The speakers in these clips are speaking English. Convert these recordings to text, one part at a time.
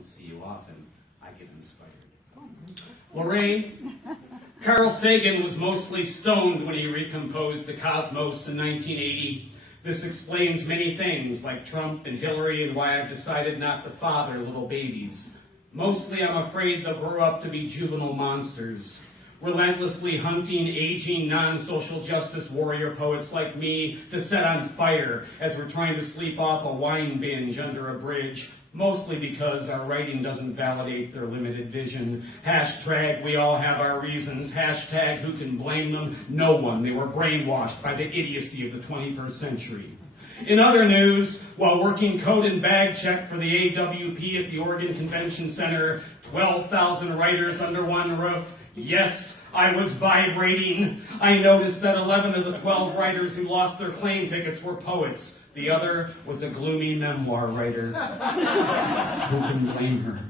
don't see you often, I get inspired. Lorraine, Carl Sagan was mostly stoned when he recomposed the cosmos in 1980. This explains many things, like Trump and Hillary and why I've decided not to father little babies. Mostly, I'm afraid they'll grow up to be juvenile monsters, relentlessly hunting aging non-social justice warrior poets like me to set on fire as we're trying to sleep off a wine binge under a bridge, mostly because our writing doesn't validate their limited vision. Hashtag, we all have our reasons. Hashtag, who can blame them? No one. They were brainwashed by the idiocy of the 21st century. In other news, while working coat and bag check for the AWP at the Oregon Convention Center, 12,000 writers under one roof, yes, I was vibrating. I noticed that 11 of the 12 writers who lost their claim tickets were poets. The other was a gloomy memoir writer. Who can blame her?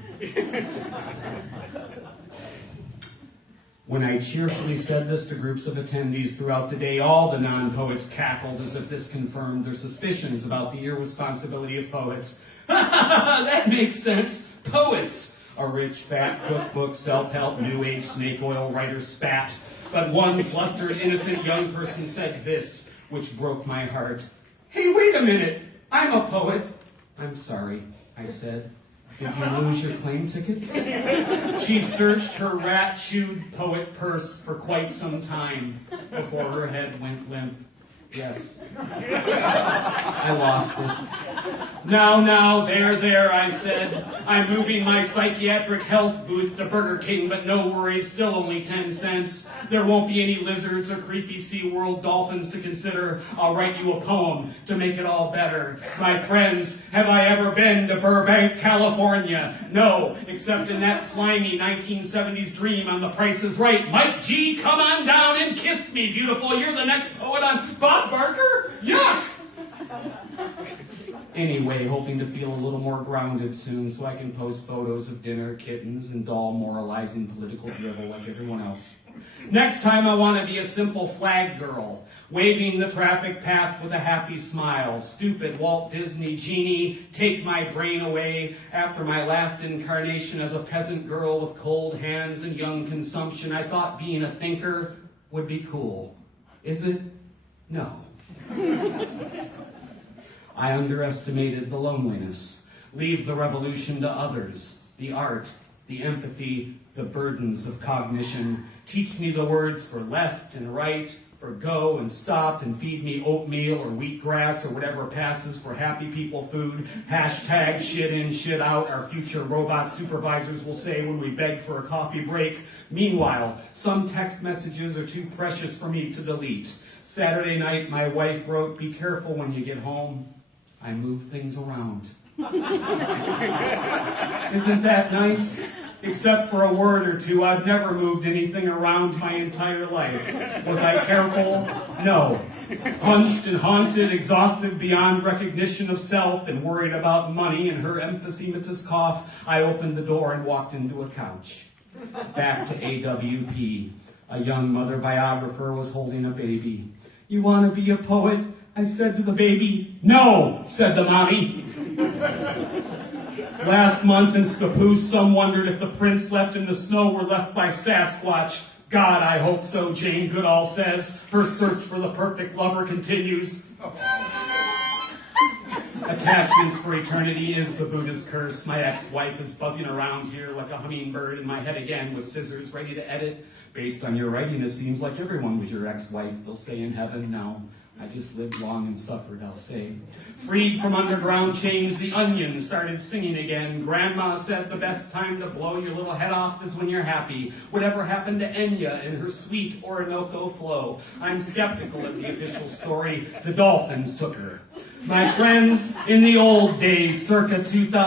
When I cheerfully said this to groups of attendees throughout the day, all the non-poets cackled as if this confirmed their suspicions about the irresponsibility of poets. That makes sense. Poets! A rich, fat, cookbook, self-help, new age, snake oil writer spat. But one flustered, innocent young person said this, which broke my heart. Hey, wait a minute. I'm a poet. I'm sorry, I said. Did you lose your claim ticket? She searched her rat-shoed poet purse for quite some time before her head went limp. Yes. I lost it. Now, there, I said. I'm moving my psychiatric health booth to Burger King, but no worries, still only 10 cents. There won't be any lizards or creepy SeaWorld dolphins to consider. I'll write you a poem to make it all better. My friends, have I ever been to Burbank, California? No, except in that slimy 1970s dream on The Price is Right. Mike G, come on down and kiss me, beautiful. You're the next poet on Bob Barker? Yuck! Anyway, hoping to feel a little more grounded soon so I can post photos of dinner, kittens, and doll moralizing political drivel like everyone else. Next time I want to be a simple flag girl, waving the traffic past with a happy smile. Stupid Walt Disney genie, take my brain away. After my last incarnation as a peasant girl with cold hands and young consumption, I thought being a thinker would be cool. Is it? No. I underestimated the loneliness. Leave the revolution to others, the art, the empathy, the burdens of cognition. Teach me the words for left and right, for go and stop, and feed me oatmeal or wheatgrass or whatever passes for happy people food. Hashtag shit in, shit out, our future robot supervisors will say when we beg for a coffee break. Meanwhile, some text messages are too precious for me to delete. Saturday night, my wife wrote, "Be careful when you get home. I move things around." Isn't that nice? Except for a word or two, I've never moved anything around my entire life. Was I careful? No. Hunched and haunted, exhausted beyond recognition of self, and worried about money and her emphysematous cough, I opened the door and walked into a couch. Back to AWP. A young mother biographer was holding a baby. "You want to be a poet?" I said to the baby. "No," said the mommy. Last month in Scappoose, some wondered if the prints left in the snow were left by Sasquatch. God, I hope so, Jane Goodall says. Her search for the perfect lover continues. Attachments for eternity is the Buddha's curse. My ex-wife is buzzing around here like a hummingbird in my head again with scissors ready to edit. Based on your writing, it seems like everyone was your ex-wife, they'll say in heaven. No, I just lived long and suffered, I'll say. Freed from underground chains, the Onion started singing again. Grandma said the best time to blow your little head off is when you're happy. Whatever happened to Enya and her sweet Orinoco flow? I'm skeptical of the official story. The dolphins took her. My friends, in the old days, circa 2000,